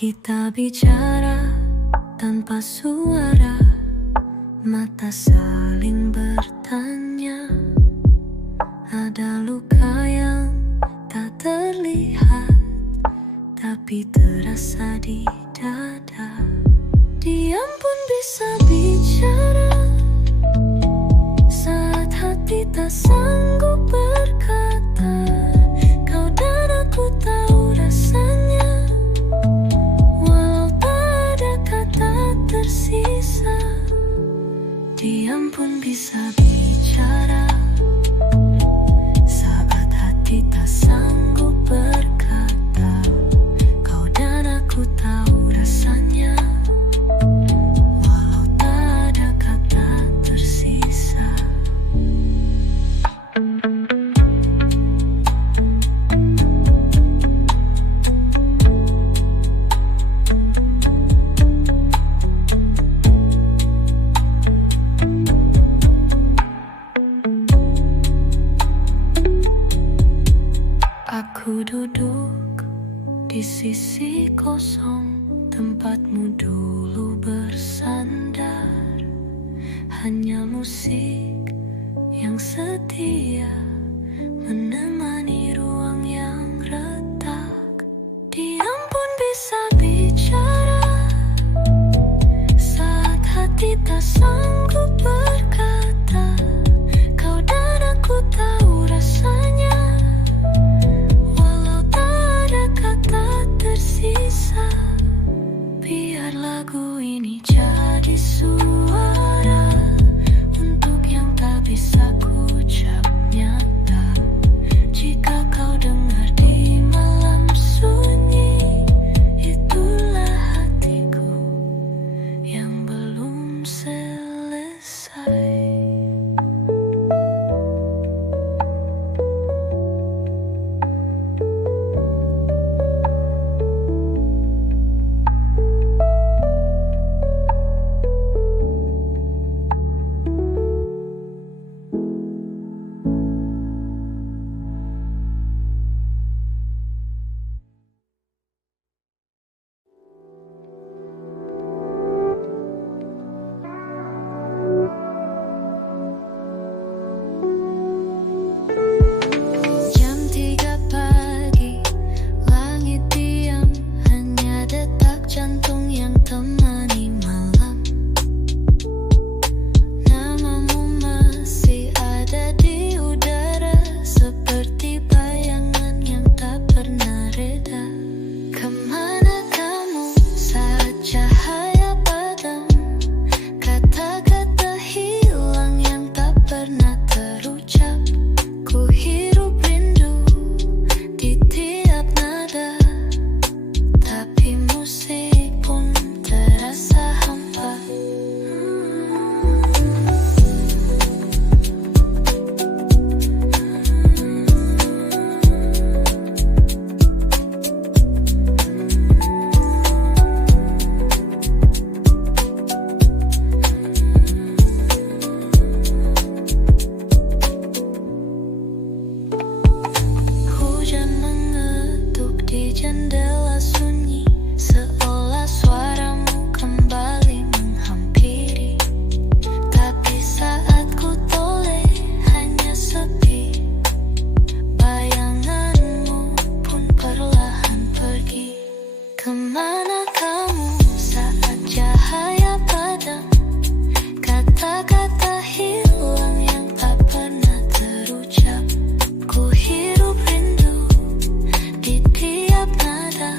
Kita bicara tanpa suara, mata saling bertanya. Ada luka yang tak terlihat, tapi terasa di dada. Diam pun bisa bicara, saat hati tak sanggup berkata. Kau dan aku tahu rasanya, tersisa. Diam pun bisa bicara, saat hati tak sanggup berkata. Kau dan aku tahu rasanya, walau tak ada kata tersisa. Aku duduk di sisi kosong, tempatmu dulu bersandar. Hanya musik yang setia menemani ruang yang retak. Diam pun bisa bicara, saat hati tak sanggup berkata. Kau dan aku tahu rasanya, tersisa. Biar lagu ini jadi suara untuk yang tak bisa ku ucap nyata. Jika kau dengar di malam sunyi, itulah hatiku yang belum selesai. Kemana kamu saat cahaya padam? Kata-kata hilang yang tak pernah terucap. Ku hirup rindu di tiap nada.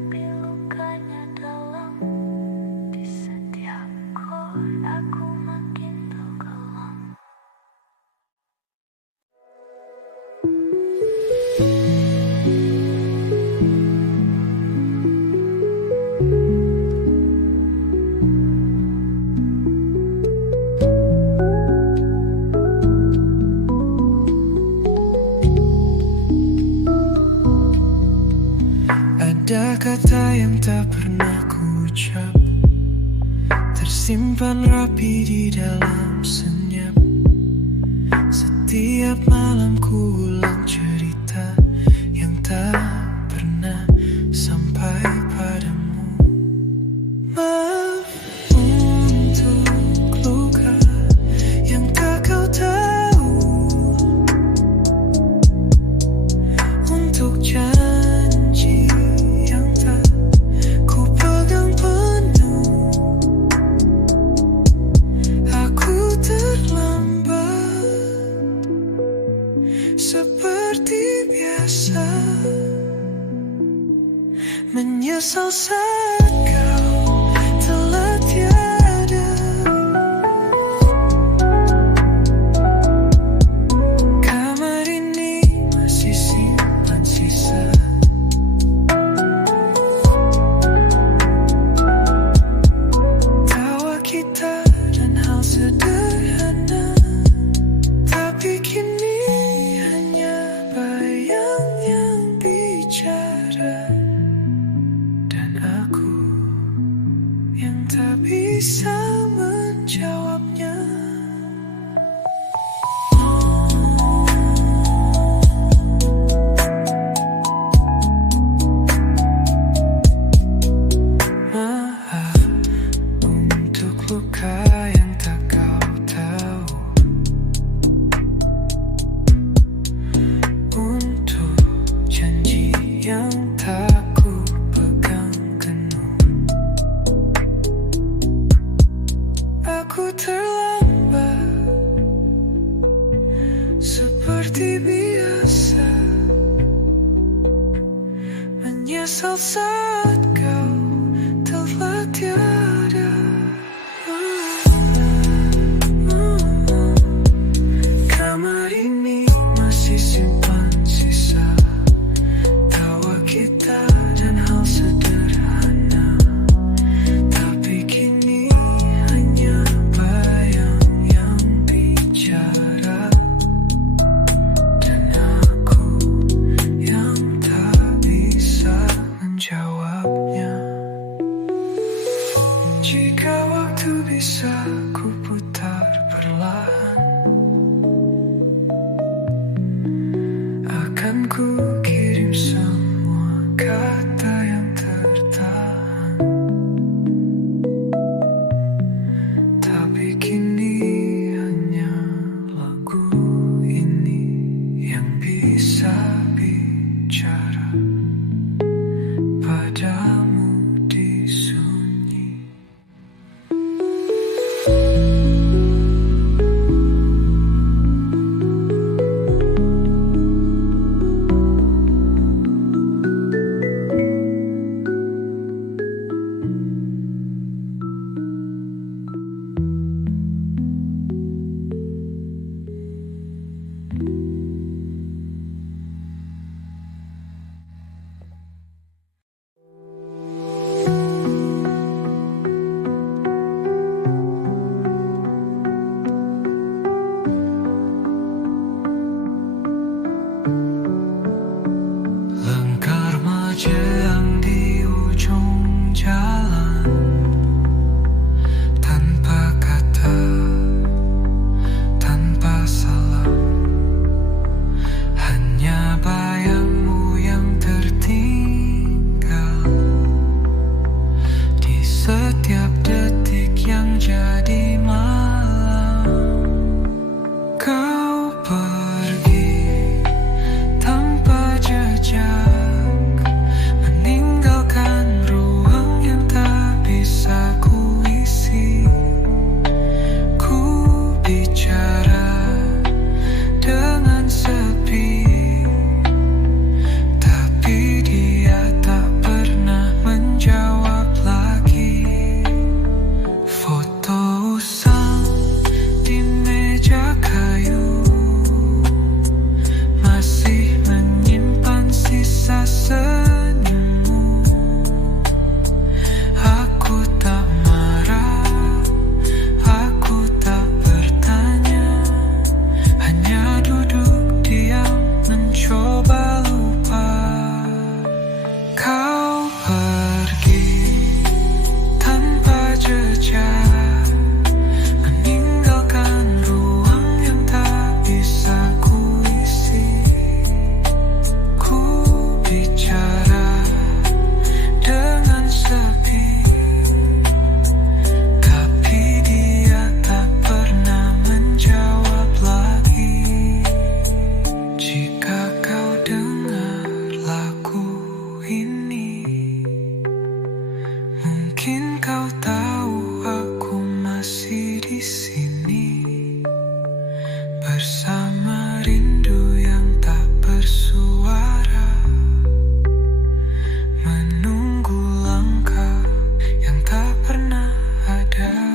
tapi lukanya dalam. Di setiap chord aku makin tenggelam. Ada kata yang tak pernah ku ucap, tersimpan rapi di dalam senyap. Setiap malam ku ulang cerita yang tak pernah sampai padamu. Maaf untuk luka yang tak kau tahu, untuk janji yang tak ku pegang penuh. Aku terlambat seperti biasa, menyesal saat kau telah tiada. Kamar ini masih simpan sisa tawa kita dan hal sederhana, tapi kini hanya bayang yang bicara, dan aku yang tak bisa menjawabnya. Maaf untuk luka yang tak kau tahu, untuk janji yang tak ku pegang penuh. Aku terlambat seperti biasa, menyesal saat kau telah tiada. Kamar ini masih simpan sisa tawa kita dan hal sederhana, tapi kini hanya bayang yang bicara, dan aku yang tak bisa menjawabnya. Jika waktu bisa ku putar perlahan, akan ku kirim semua kata yang tertahan, tapi kini hanya lagu ini yang bisa bicara padamu di sunyi. Mungkin kau tahu aku masih di sini bersama rindu yang tak bersuara, menunggu langkah yang tak pernah ada.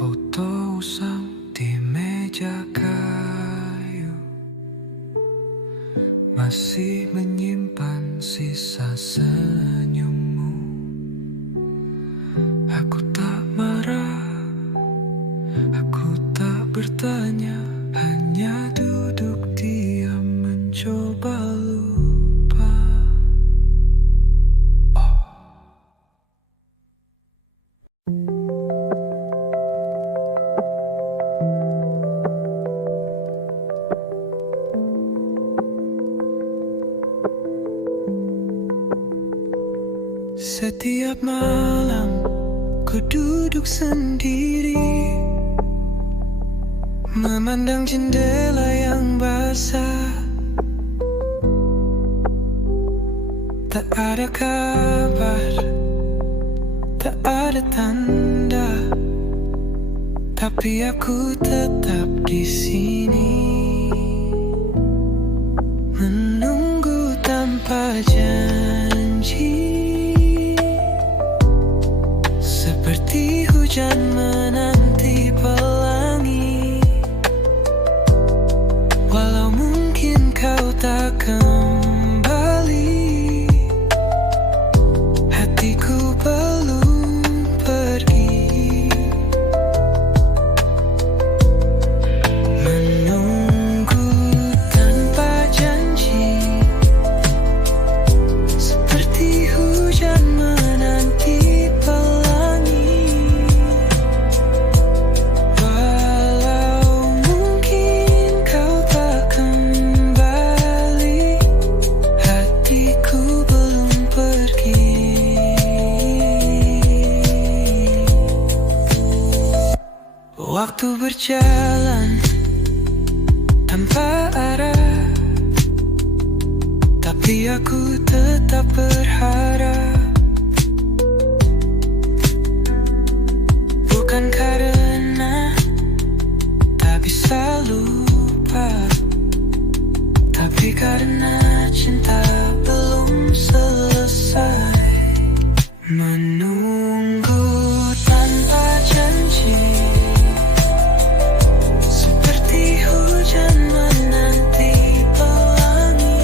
Foto usang di meja kayu masih menyimpan sisa senyummu. Aku tak marah, aku tak bertanya, hanya duduk diam mencoba lupa. Setiap malam ku duduk sendiri, memandang jendela yang basah. Tak ada kabar, tak ada tanda, tapi aku tetap di sini, menunggu tanpa janji. Seperti hujan menanti pelangi, walau mungkin kau tak kembali, hatiku belum pergi. Menunggu tanpa janji, seperti hujan menanti pelangi, walau mungkin kau tak kembali, hatiku belum pergi. Waktu berjalan tanpa arah, tapi aku tetap berharap. Bukan karena tak bisa lupa, tapi karena cinta belum selesai. Menunggu tanpa janji, seperti hujan menanti pelangi,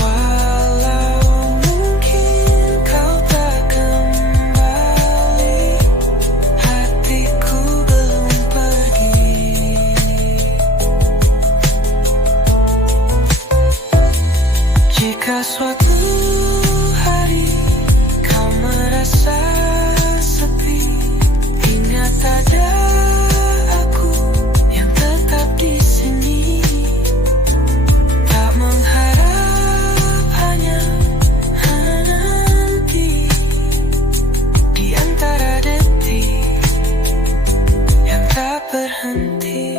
walau mungkin kau tak kembali, hatiku belum pergi. Jika suatu hari kau merasa sepi, ingat ada aku yang tetap di sini, tak mengharap, hanya nanti di antara detik yang tak berhenti.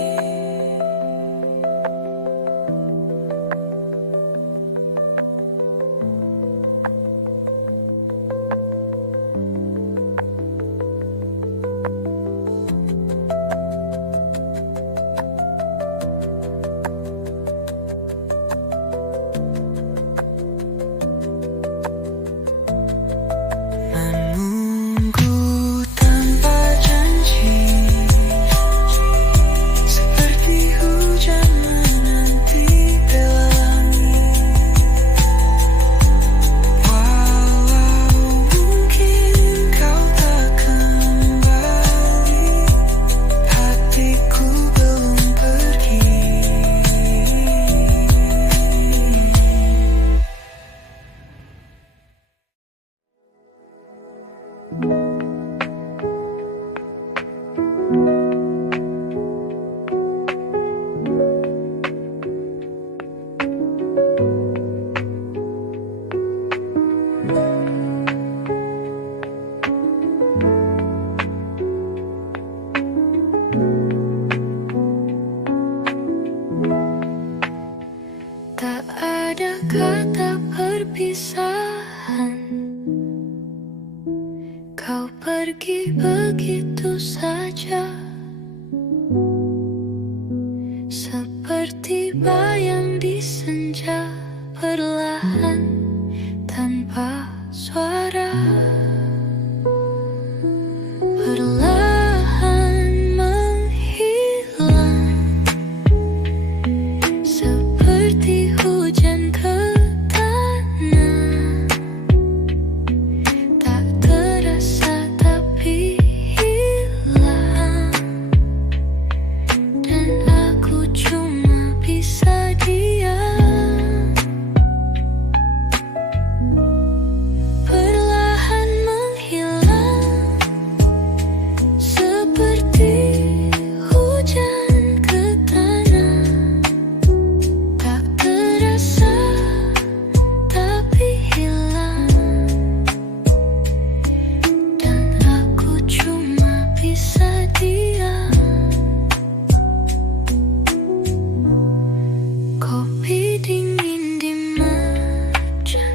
Menunggu tanpa janji, bayang di senja perlahan tanpa suara, perlahan menghilang seperti hujan ke tanah, tak terasa tapi hilang, dan aku cuma bisa diam, perlahan menghilang seperti hujan ke tanah, tak terasa tapi hilang, dan aku cuma bisa diam. Kopi dingin di meja,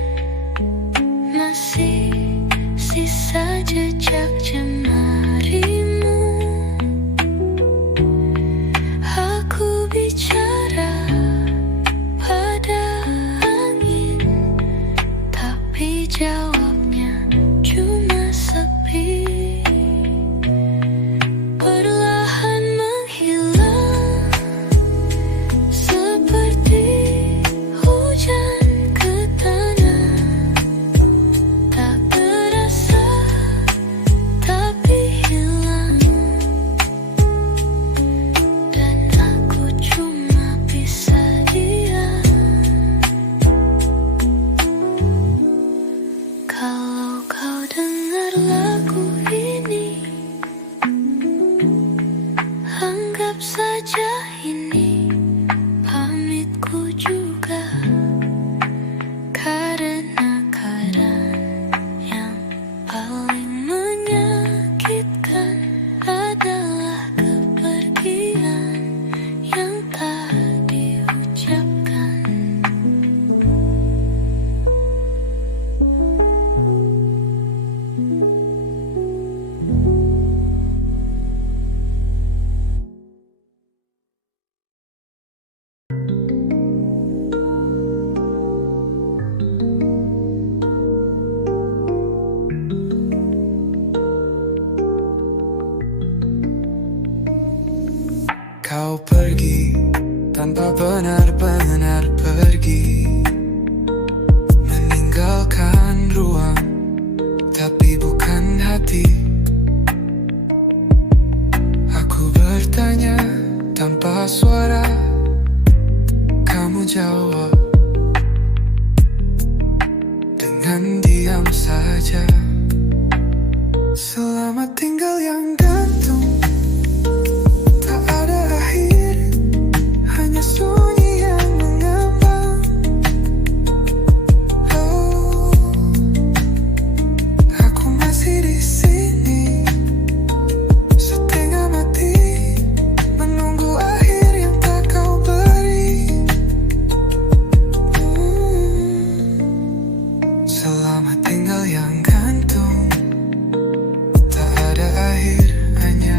masih sisa jejak jemarimu. Aku bicara pada angin, tapi jawabnya cuma sepi, perlahan menghilang seperti hujan ke tanah, tak terasa tapi hilang, dan aku cuma bisa diam. Kalau kau dengar lagu ini, anggap saja ini pamitku juga, karena kadang yang paling menyakitkan adalah kepergian yang tak diucapkan. Kau pergi tanpa benar-benar pergi, meninggalkan ruang tapi bukan hati. Aku bertanya tanpa suara, kamu jawab dengan diam saja. Selamat tinggal yang gantung, tak ada akhir, hanya sunyi yang mengambang. Oh, aku masih di sini, setengah mati, menunggu akhir yang tak kau beri. Selamat tinggal yang gantung, tak ada akhir, hanya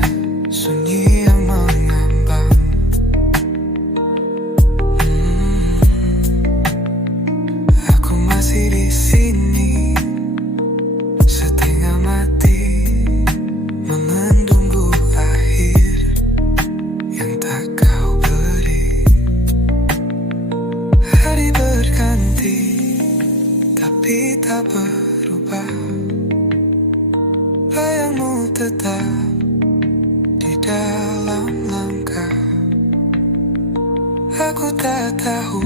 sunyi yang mengambang. Aku masih di sini, setengah mati, menunggu akhir yang tak kau beri. Hari berganti, tapi tak berubah. Bayangmu tetap di dalam langkah. Aku tak tahu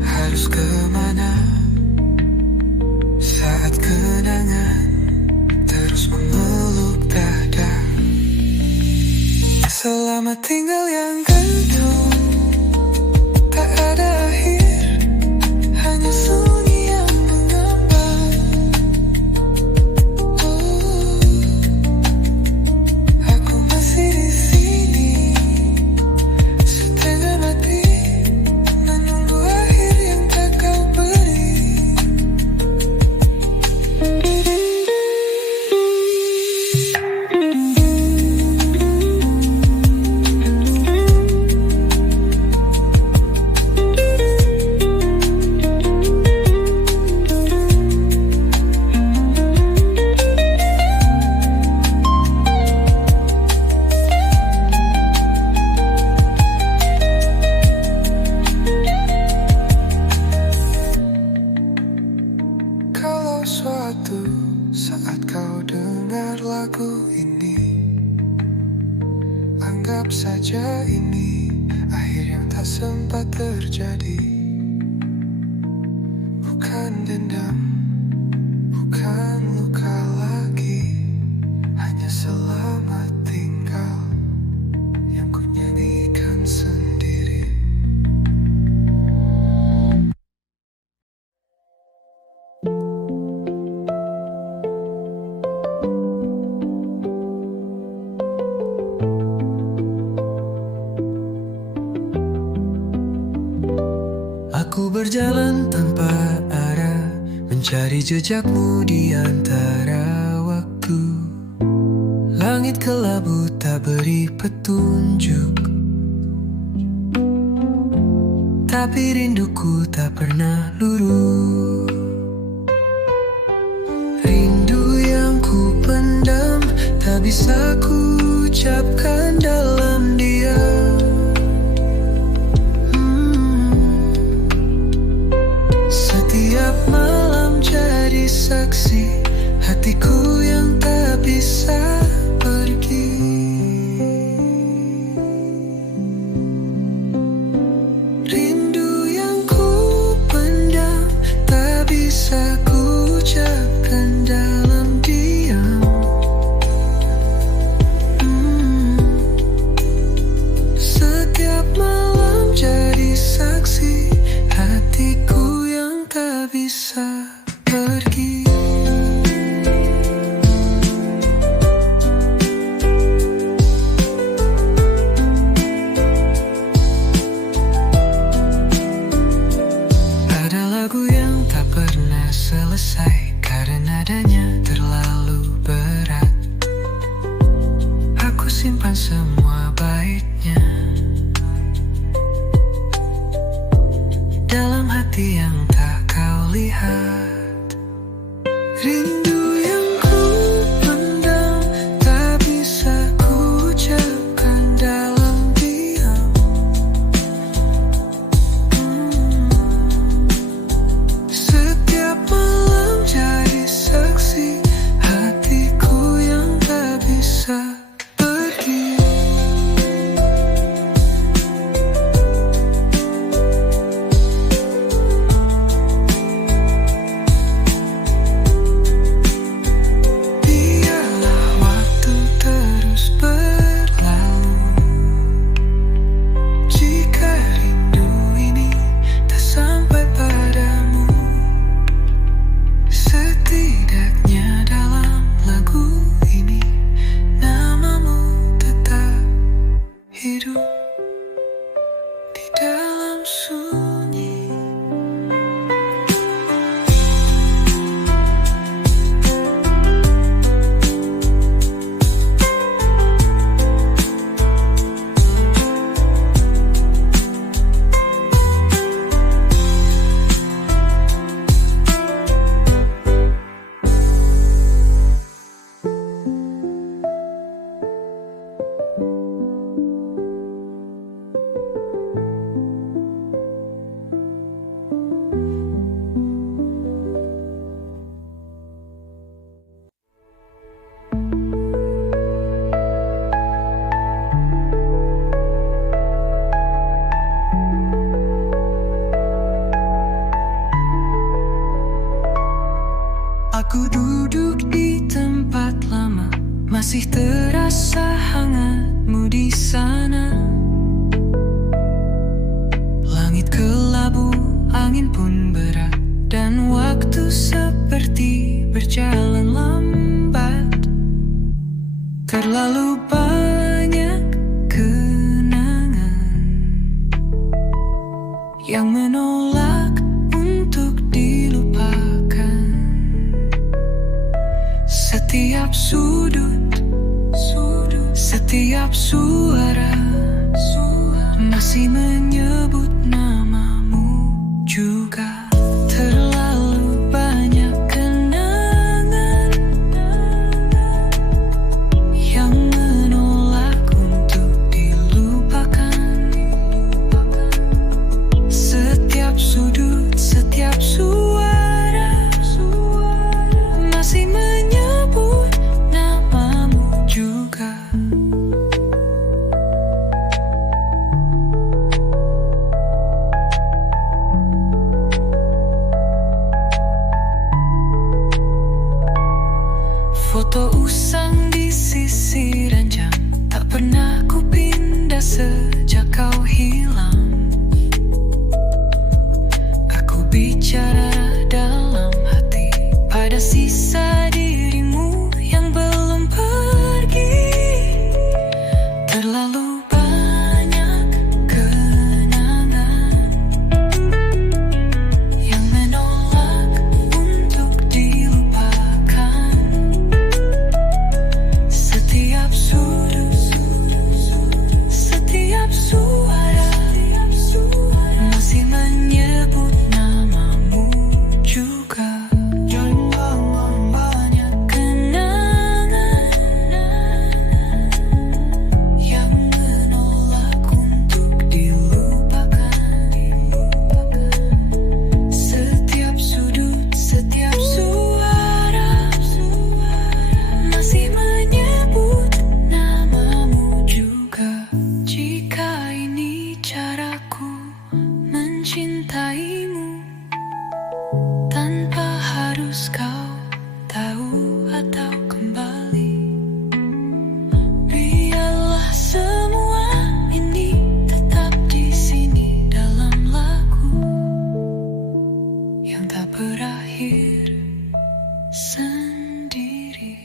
harus kemana saat kenangan terus memeluk dada. Selamat tinggal yang gantung, tak ada akhir, hanya sunyi yang mengambang. Oh, aku masih di sini, setengah mati, menunggu akhir yang tak kau beri. Anggap saja ini akhir yang tak sempat terjadi. Bukan dendam, bukan luka lagi, hanya selamat tinggal yang ku nyanyikan sendiri. Aku berjalan tanpa arah, mencari jejakmu di antara waktu. Langit kelabu tak beri petunjuk, tapi rinduku tak pernah luruh. Rindu yang ku pendam, tak bisa ku ucapkan dalam diam. Setiap malam jadi saksi hatiku yang tak bisa pergi. Rindu yang ku pendam, tak bisa ku ucapkan dalam diam. Setiap malam jadi saksi hatiku yang tak bisa pergi. Ada lagu yang tak pernah selesai karena nadanya terlalu berat. Aku simpan semua baitnya dalam hati yang tak kau lihat. Rindu yang ku pendam, tak bisa ku ucapkan dalam diam. Setiap malam jadi saksi hatiku yang tak bisa pergi. Biarlah waktu terus berlalu, jika rindu ini tak sampai padamu. Setidaknya dalam lagu ini namamu tetap hidup di dalam sunyi. Aku duduk di tempat lama, masih terasa hangatmu di sana. Langit kelabu, angin pun berat, dan waktu seperti berjalan lambat. Terlalu banyak kenangan yang menolak untuk dilupakan. Setiap sudut, setiap suara masih menyebut namamu juga. Terlalu banyak kenangan yang menolak untuk dilupakan. Setiap sudut, setiap suara masih menyebut namamu juga. sejak kau hilang. Aku bicara dalam hati pada sisa dirimu yang belum pergi. Terlalu banyak kenangan yang menolak untuk dilupakan. Setiap sudut, setiap suara masih menyebut namamu juga. Banyak kenangan yang menolak untuk dilupakan. Setiap sudut, setiap suara masih menyebut namamu juga. Jika ini caraku mencintaimu, tanpa harus kau tahu atau kembali, biarlah semua ini tetap di sini dalam lagu yang tak berakhir sendiri.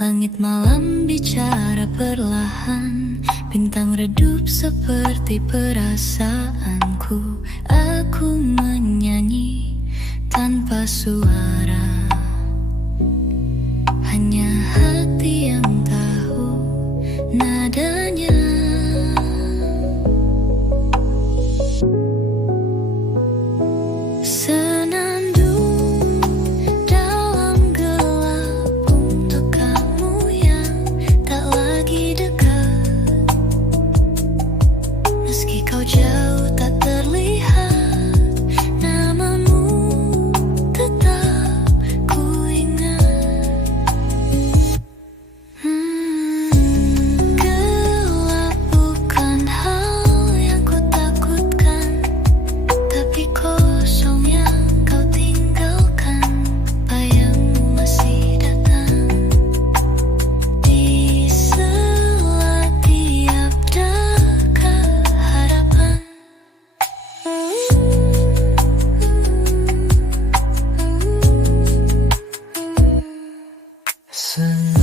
Langit malam bicara perlahan, bintang redup seperti perasaanku. Aku menyanyi tanpa suara, hanya hati yang tahu nadanya. Senandung dalam gelap untuk kamu yang tak lagi dekat. Meski kau jauh tak terlihat, namamu tetap ku ingat. Gelap bukan hal yang ku takutkan, tapi kosong yang kau tinggalkan. Bayangmu masih datang di sela tiap dekat harapan. Senang